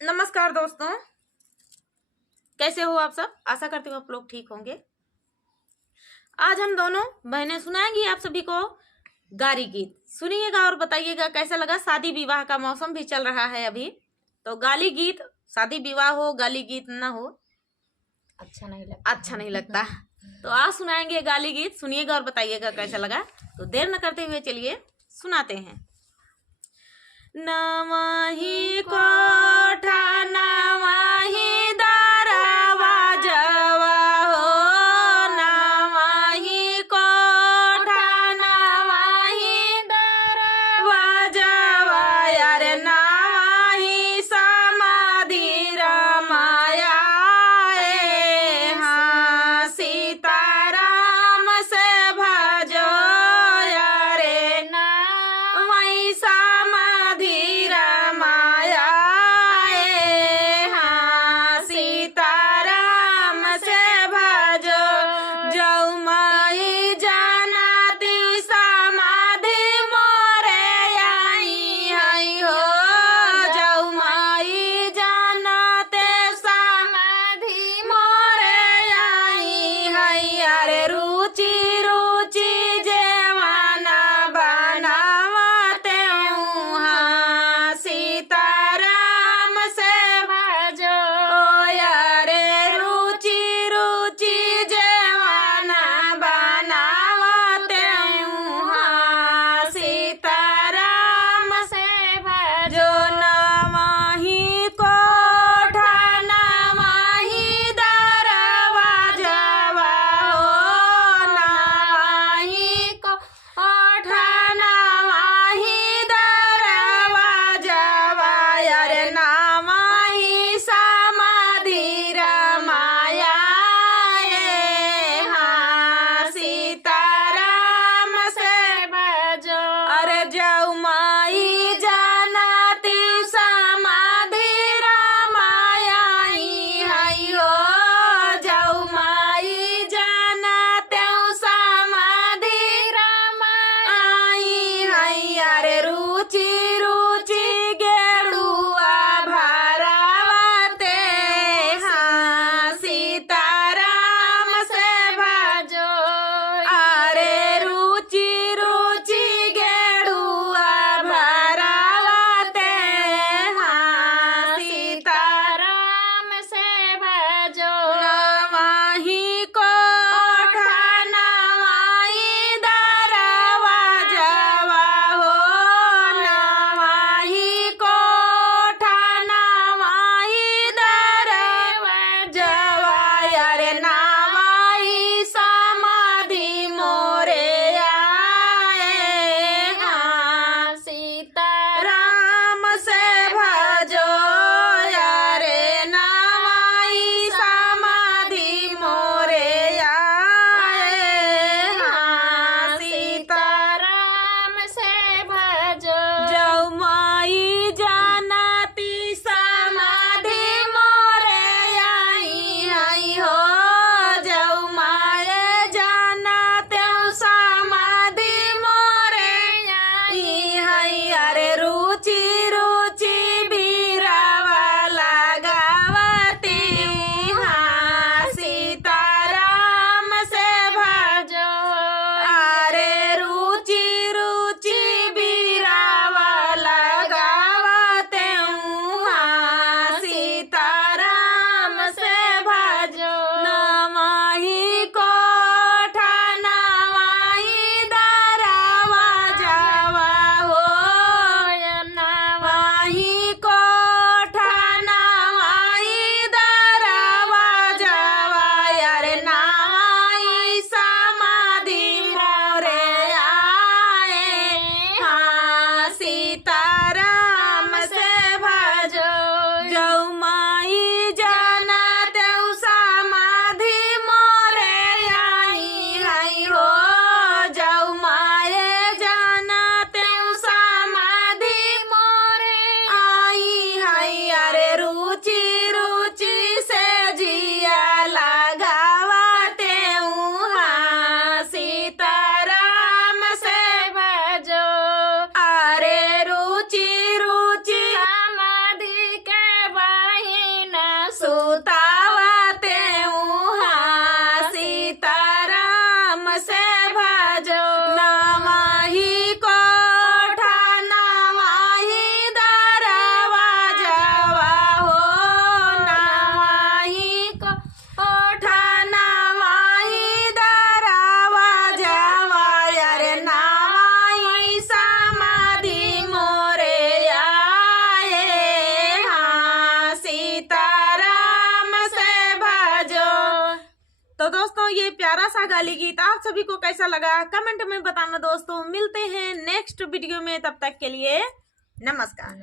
नमस्कार दोस्तों, कैसे हो आप सब। आशा करती हूँ आप लोग ठीक होंगे। आज हम दोनों बहनें सुनाएंगी आप सभी को गारी गीत। सुनिएगा और बताइएगा कैसा लगा। शादी विवाह का मौसम भी चल रहा है अभी, तो गाली गीत, शादी विवाह हो गाली गीत ना हो अच्छा नहीं लगता। तो आज सुनाएंगे गाली गीत। सुनिएगा और बताइएगा कैसा लगा। तो देर न करते हुए चलिए सुनाते हैं। नवाही कोठा नवाही दरवाजवा हो, नवाही कोठा नवाही दरवाजवा, यारे नवाही समाधि रमाया रे। हाँ सीताराम से भजो यारे, वही समाधि रमाया दोस्तों ये प्यारा सा गाली गीत आप सभी को कैसा लगा कमेंट में बताना दोस्तों। मिलते हैं नेक्स्ट वीडियो में, तब तक के लिए नमस्कार।